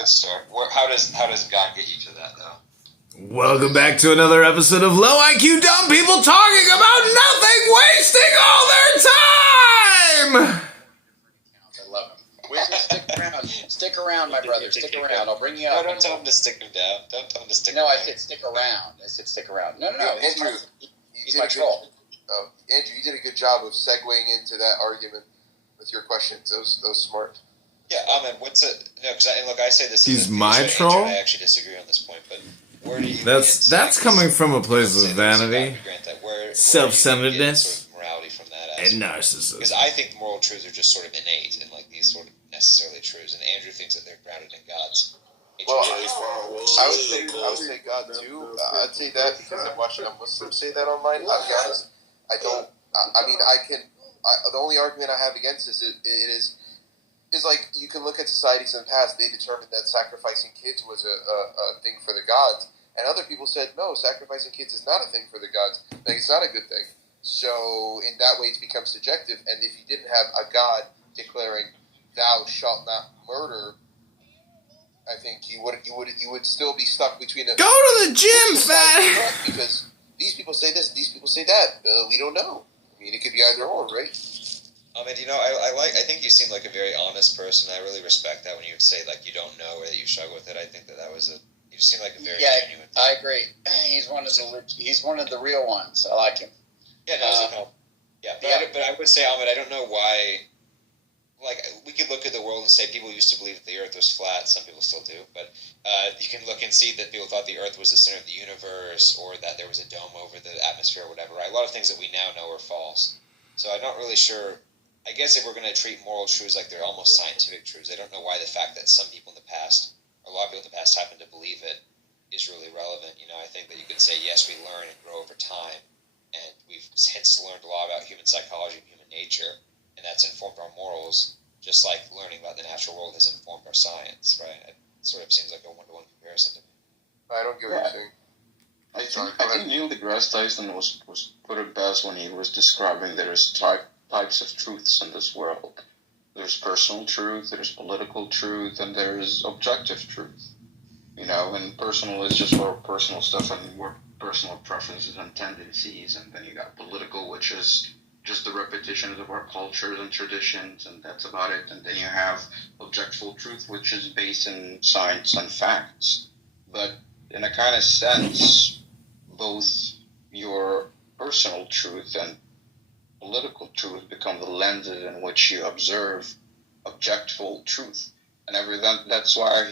good start. How does God get you to that though? Welcome back to another episode of Low IQ Dumb People talking about nothing, wasting all their time! I love him. Stick around, my brother. Stick around. I'll bring you up. No, don't tell him to stick him down. Don't tell him to stick him down. down. No, I said stick around. No. Andrew, He's my troll. Andrew, you did a good job of segueing into that argument with your questions. That was smart. Yeah, what's it? No, because I say this. He's my troll? I actually disagree on this point, but where do you? That's coming from a place of vanity, self-centeredness, sort of morality from that and aspect. narcissism. Because I think moral truths are just sort of innate and like these sort of necessarily truths, and Andrew thinks that they're grounded in God's. Well, I would say God too. I'd say that because I'm watching a Muslim say that online. I'll be honest. I don't. The only argument I have against this is like you can look at societies in the past. They determined that sacrificing kids was a thing for the gods, and other people said no, sacrificing kids is not a thing for the gods. Like it's not a good thing. So in that way, it becomes subjective. And if you didn't have a God declaring "Thou shalt not murder," I think you would still be stuck between a go to the gym, fat. Because these people say this, these people say that. We don't know. I mean, it could be either or, right? I think you seem like a very honest person. I really respect that when you would say like you don't know or that you struggle with it. I think you seem like a very genuine. I agree. He's one of the real ones. I like him. Yeah, but I would say, Ahmed, I don't know why. Like, we could look at the world and say people used to believe that the Earth was flat. Some people still do, but you can look and see that people thought the Earth was the center of the universe, or that there was a dome over the atmosphere, or whatever. Right? A lot of things that we now know are false. So I'm not really sure. I guess if we're going to treat moral truths like they're almost scientific truths, I don't know why the fact that some people in the past, or a lot of people in the past, happen to believe it is really relevant. I think that you could say, yes, we learn and grow over time, and we've hence learned a lot about human psychology and human nature, and that's informed our morals, just like learning about the natural world has informed our science, right? It sort of seems like a one-to-one comparison to me. I don't get what you're saying. I think Neil deGrasse Tyson was put it best when he was describing there's types of truths in this world. There's personal truth, there's political truth, and there's objective truth. And personal is just for personal stuff and more personal preferences and tendencies, and then you got political, which is just the repetitions of our cultures and traditions, and that's about it. And then you have objective truth, which is based in science and facts. But in a kind of sense, both your personal truth and political truth become the lenses in which you observe objective truth. And that's why